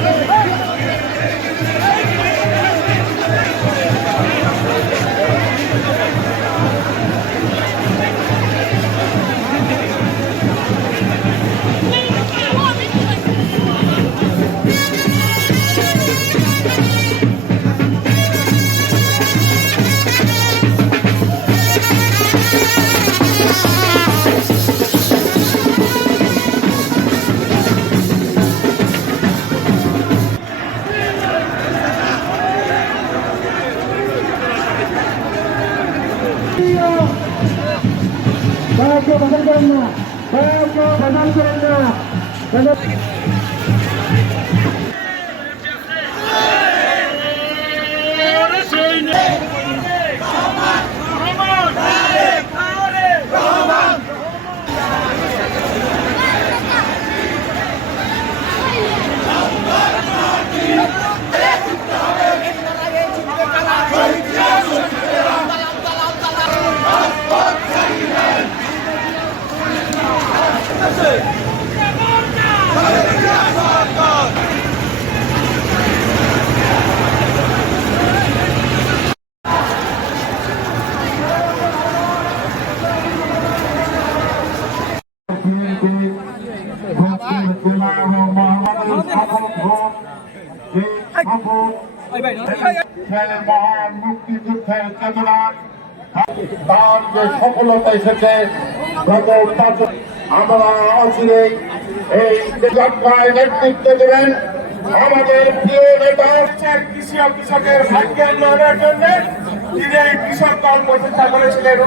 ¡Vamos! बदल करून बदल करून মহান মুক্তিযুদ্ধের চেতনা তার যে সফলতা এসেছে আমরা অচিরেই এই দেবেন জন্য। কৃষক করেছিলেন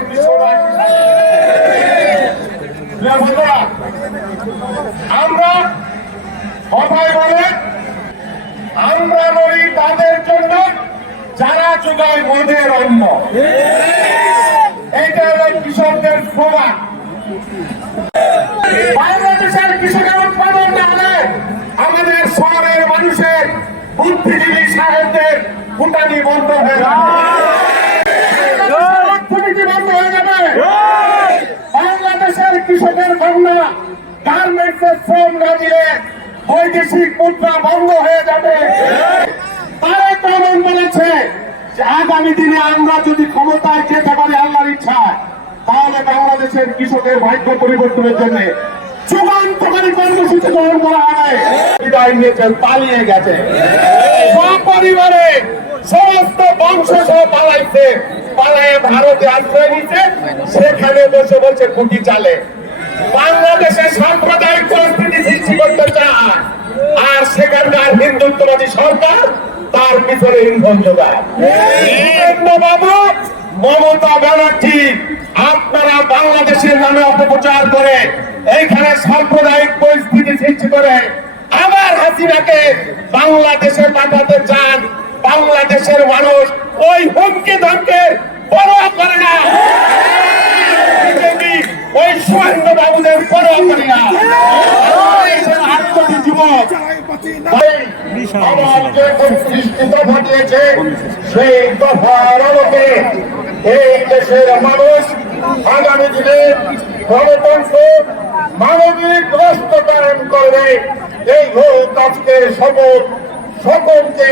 আমরা কথায় বলে, আমরা নই তাদের জন্য যারা যোগায় মনের অন্য এইটা হলো কৃষকদের স্লোগান। বাংলাদেশের কৃষকের উৎপাদন না হলে আমাদের শহরের মানুষের বুদ্ধিজীবী সাহেবদের ফুটানি বন্ধ হয়ে যাবে। বন্ধ হয়ে যাবে। বাংলাদেশের কৃষকের কন্যা গার্মেন্টস এর শ্রম না দিলে বৈদেশিক মুদ্রা বন্ধ হয়ে যাবে। তারা কেমন বলেছে যে আগামী দিনে আমরা যদি ক্ষমতায় যেতে পারি আল্লাহর ইচ্ছা তাহলে বাংলাদেশের কৃষকের ভাগ্য পরিবর্তনের জন্য যুগান্তকারী কর্মসূচি গ্রহণ করা হবে। বিদায় নিয়েছেন পালিয়ে গেছে। সপরিবারে সমস্ত বংশ সহ পালাইছে, পালায় ভারতে আশ্রয় নিচ্ছে সেখানে বসে বলছে কুটি চালে। বাংলাদেশে সাম্প্রদায়িক পরিস্থিতি সৃষ্টি করতে চায়, আর সেখানকার হিন্দুত্ববাদী সরকার তার পিছনে ইন্ধন যোগায়। বাবু মমতা ব্যানার্জি, আপনারা বাংলাদেশের নামে অপপ্রচার করে, এইখানে সাম্প্রদায়িক পরিস্থিতি সৃষ্টি করে আবার হাসিনাকে বাংলাদেশে পাঠাতে চান বাংলাদেশের মানুষ, ওই হুমকি ধমকে করে না। ওই বাবুদের করে না। সেই এই দেশের মানুষ আগামী দিনে গণতন্ত্র মানবিক রাষ্ট্র কায়ন করবে। এই হোক আজকে সকল সকলকে